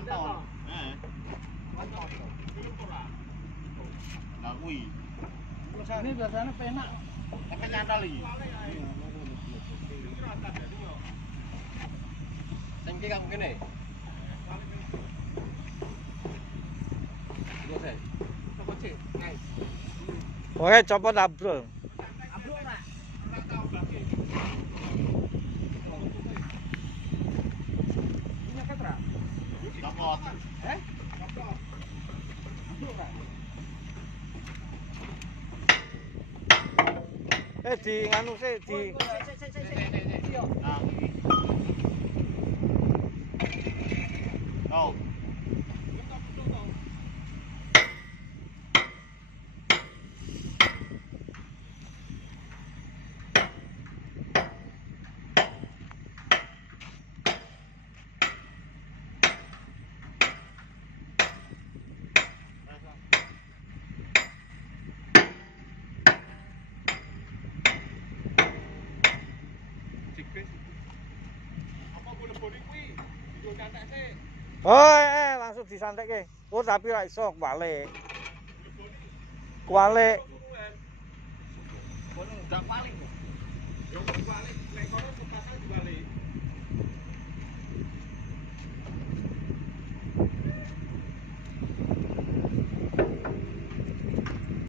Mantol. Nah, kuwi. Ini biasanya penak. Tapi nyantol iki. Sing iki gak mungkin e. Dosen. Coba cek. Guys. Oke, copot abrol. Abruk ora? Punya ketra? Copot. Copot. Abruk ora? Di nganu sih di Nah, iki. Oh. Apa boleh bodi kuwi? Video nyantek sih. Oh, langsung disantekke. Oh, tapi ora iso kuwalik. Kuwalik. Kono ndak paling kok. Yo balik nek kono